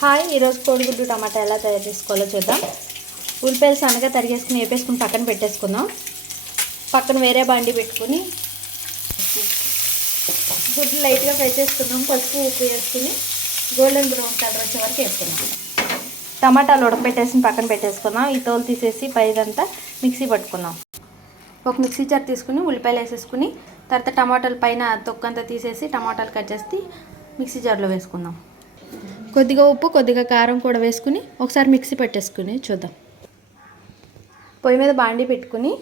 Hi ఈరోజు కోడిగుడ్డు టమాటా ఎలా తయారు చేసుకోవాలో చూద్దాం. ఉల్లిపాయలు సన్నగా తరిగేసుకుని వేపేసుకుని పక్కన పెట్టేసుకుందాం. పక్కన వేరే బండి పెట్టుకుని గుడ్లు లైట్గా ఫ్రై చేసుకుందాం. పసుపు ఉప్పు వేసుకుని గోల్డెన్ బ్రౌన్ కలర్ వచ్చే వరకు వేసుకుందాం. టమాటాలు ఉడకపెట్టేసి పక్కన పెట్టేసుకుందాం. ఈ తోలు తీసేసి పైదంతా మిక్సీ పట్టుకుందాం. ఒక మిక్సీ జార్ తీసుకుని ఉల్లిపాయలు వేసేసుకుని తర్వాత టమాటాలు పైన తొక్కంతా తీసేసి టమాటాలు కట్ చేసి మిక్సీ జార్లో వేసుకుందాం. కొద్దిగా ఉప్పు కొద్దిగా కారం కూడా వేసుకుని ఒకసారి మిక్సీ పెట్టేసుకుని చూద్దాం. పొయ్యి మీద బాండి పెట్టుకుని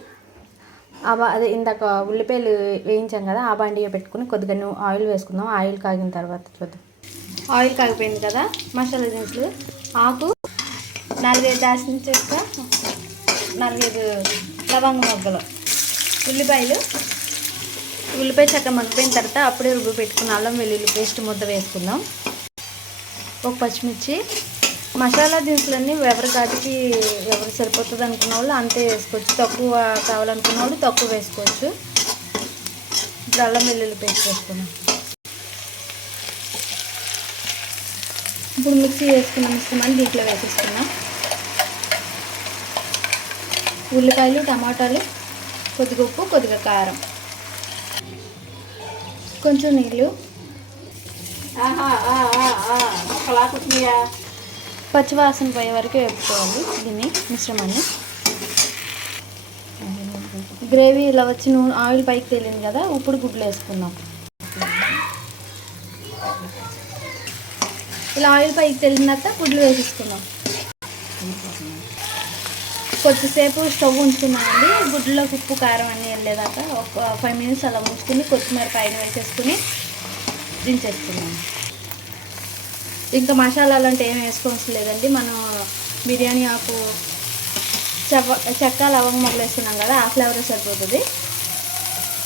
అదే ఇందాక ఉల్లిపాయలు వేయించాం కదా ఆ బాండిగా పెట్టుకుని కొద్దిగా ను- ఆయిల్ వేసుకుందాం. ఆయిల్ కాగిన తర్వాత చూద్దాం. ఆయిల్ కాగిపోయింది కదా మసాలా దినుసులు. ఆకు నాలుగైదు దాల్చిన చెక్క నాలుగైదు లవంగ మొగ్గలు. ఉల్లిపాయలు. ఉల్లిపాయ చక్క మగ్గిపోయిన తర్వాత అప్పుడే రుబ్బు పెట్టుకున్న అల్లం వెల్లుల్లి పేస్ట్ ముద్ద వేసుకుందాం. ఒక పచ్చిమిర్చి. మసాలా దినుసులన్నీ ఎవరి కాటికి ఎవరు సరిపోతుంది అనుకున్న వాళ్ళు అంతే వేసుకోవచ్చు. తక్కువ కావాలనుకున్న వాళ్ళు తక్కువ వేసుకోవచ్చు. ఇప్పుడు అల్లం వెల్లుల్లి పేస్ట్ వేసుకున్నాం ఇప్పుడు మిక్సీ వేసుకున్న మిశ్రమాన్ని దీంట్లో వేసేసుకున్నాం ఉల్లిపాయలు టమాటాలు కొద్దిగా ఉప్పు కొద్దిగా కారం. కొంచెం నీళ్ళు పచ్చివాసన పోయే వరకు వేపుకోవాలి దీన్ని మిశ్రమాన్ని. గ్రేవీ ఇలా వచ్చి నూనె ఆయిల్ పైకి తేలింది కదా ఇప్పుడు గుడ్లు వేసుకుందాం. ఇలా ఆయిల్ పైకి తేలినాక గుడ్లు వేసేసుకుందాం. కొద్దిసేపు స్టవ్ ఉంచుకున్నామండి గుడ్లలో ఉప్పు కారం అన్నీ వెళ్ళేదాకా ఒక ఫైవ్ మినిట్స్ అలా ఉంచుకుని కొత్తిమీర పైన వేసేసుకుని దించేసుకున్నాం ఇంకా మసాలాలు అంటే ఏం వేసుకోవచ్చు లేదండి మనం బిర్యానీ ఆకు చవ చెక్క లవంగ మొగ్గలు కదా ఆ ఫ్లేవర్ సరిపోతుంది.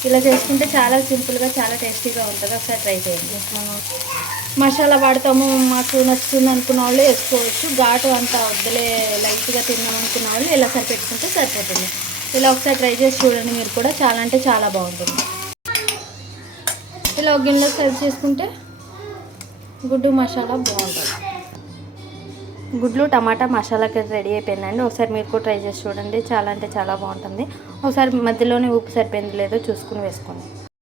ఇలా చేసుకుంటే చాలా సింపుల్గా చాలా టేస్టీగా ఉంటుంది. ఒకసారి ట్రై చేయండి. మసాలా వాడతాము మాకు నచ్చుతుంది అనుకున్న వాళ్ళు వేసుకోవచ్చు. ఘాటు అంతా వద్దులే లైట్గా తిన్నాం అనుకున్న వాళ్ళు ఇలా సరిపెట్టుకుంటే సరిపోతుంది. ఇలా ఒకసారి ట్రై చేసి చూడండి మీరు కూడా. చాలా అంటే చాలా బాగుంటుంది. ఇలా ఒక గిన్నెలో సర్వ్ చేసుకుంటే గుడ్డు మసాలా బాగుంటుంది. గుడ్లు టమాటా మసాలా కర్రీ రెడీ అయిపోయిందండి. ఒకసారి మీరు కూడా ట్రై చేసి చూడండి. చాలా అంటే చాలా బాగుంటుంది. ఒకసారి మధ్యలోనే ఉప్పు సరిపోయింది లేదో చూసుకుని వేసుకోండి.